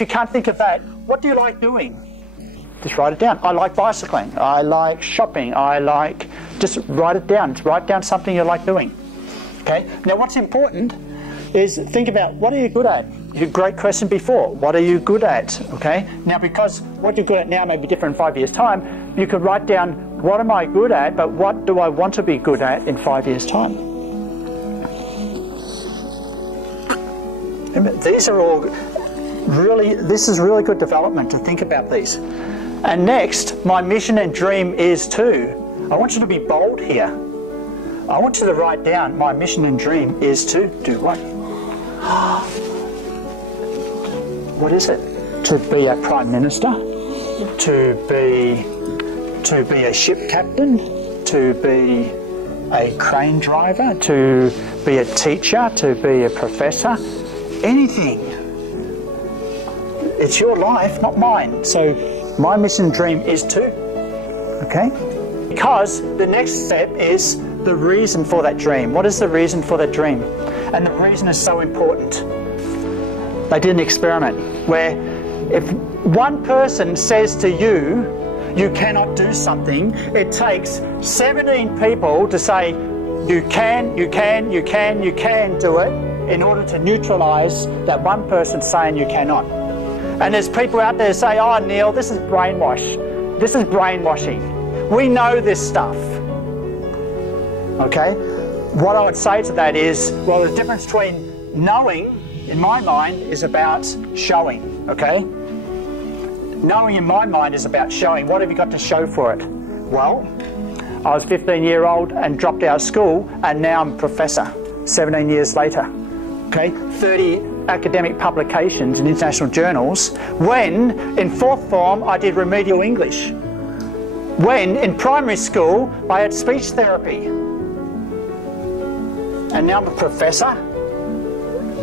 if you can't think of that, what do you like doing? Just write it down. I like bicycling. I like shopping. Just write it down. Just write down something you like doing. Okay? Now what's important is think about, what are you good at? Great question before. What are you good at? Okay? Now, because what you're good at now may be different in 5 years' time, you could write down, what am I good at, but what do I want to be good at in 5 years' time? These are all really, this is really good development to think about these. And next, my mission and dream is to, I want you to be bold here. I want you to write down, my mission and dream is to do what? What is it? To be a Prime Minister? To be a ship captain? To be a crane driver? To be a teacher? To be a professor? Anything. It's your life, not mine. So my mission and dream is to, okay? Because the next step is the reason for that dream. What is the reason for that dream? And the reason is so important. They did an experiment where if one person says to you, you cannot do something, it takes 17 people to say, you can do it, in order to neutralise that one person saying you cannot. And there's people out there who say, oh Neil, this is brainwash. This is brainwashing. We know this stuff. Okay? What I would say to that is, well, the difference between knowing, in my mind, is about showing, okay? Knowing in my mind is about showing. What have you got to show for it? Well, I was 15-year-old and dropped out of school, and now I'm a professor, 17 years later. Okay, 30 academic publications in international journals, when in fourth form I did remedial English. When in primary school I had speech therapy. And now I'm a professor.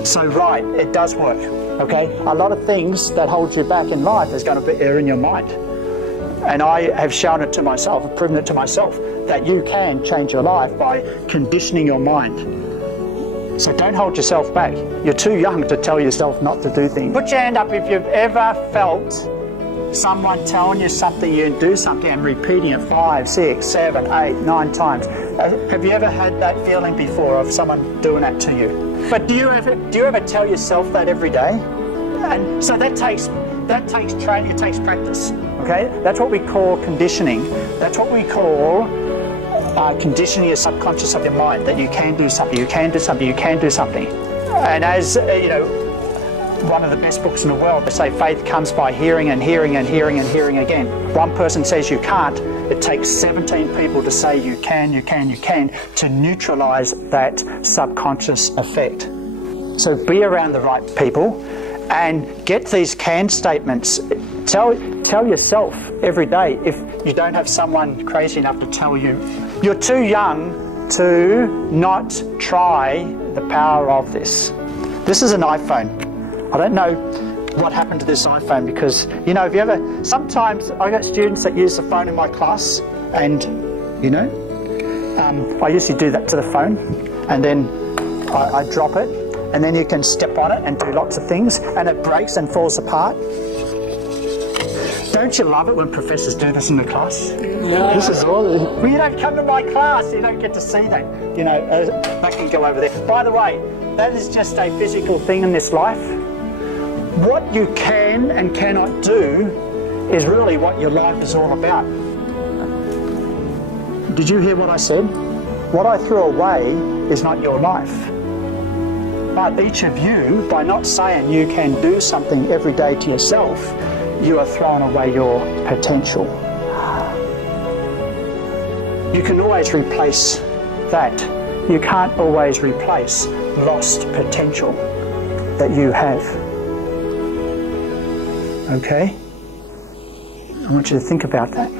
So right, it does work. Okay, a lot of things that hold you back in life is going to be there in your mind. And I have shown it to myself, I've proven it to myself, that you can change your life by conditioning your mind. So don't hold yourself back. You're too young to tell yourself not to do things. Put your hand up if you've ever felt someone telling you something, you do something and repeating it 5, 6, 7, 8, 9 times. Have you ever had that feeling before of someone doing that to you? But do you ever tell yourself that every day? And so that takes training, it takes practice. Okay? That's what we call conditioning. That's what we call conditioning your subconscious of your mind, that you can do something, you can do something, you can do something. And as you know, one of the best books in the world, they say faith comes by hearing and hearing and hearing and hearing again. One person says you can't, it takes 17 people to say you can, to neutralise that subconscious effect. So be around the right people and get these can statements. Tell yourself every day, if you don't have someone crazy enough to tell you. You're too young to not try the power of this. This is an iPhone. I don't know what happened to this iPhone, because, you know, sometimes I got students that use the phone in my class, and, you know, I usually do that to the phone, and then I drop it, and then you can step on it and do lots of things, and it breaks and falls apart. Don't you love it when professors do this in the class? No. This is all. Well, you don't come to my class, you don't get to see that. You know, that can go over there. By the way, that is just a physical thing in this life. What you can and cannot do is really what your life is all about. Did you hear what I said? What I threw away is not your life. But each of you, by not saying you can do something every day to yourself, you are throwing away your potential. You can always replace that. You can't always replace lost potential that you have. Okay? I want you to think about that.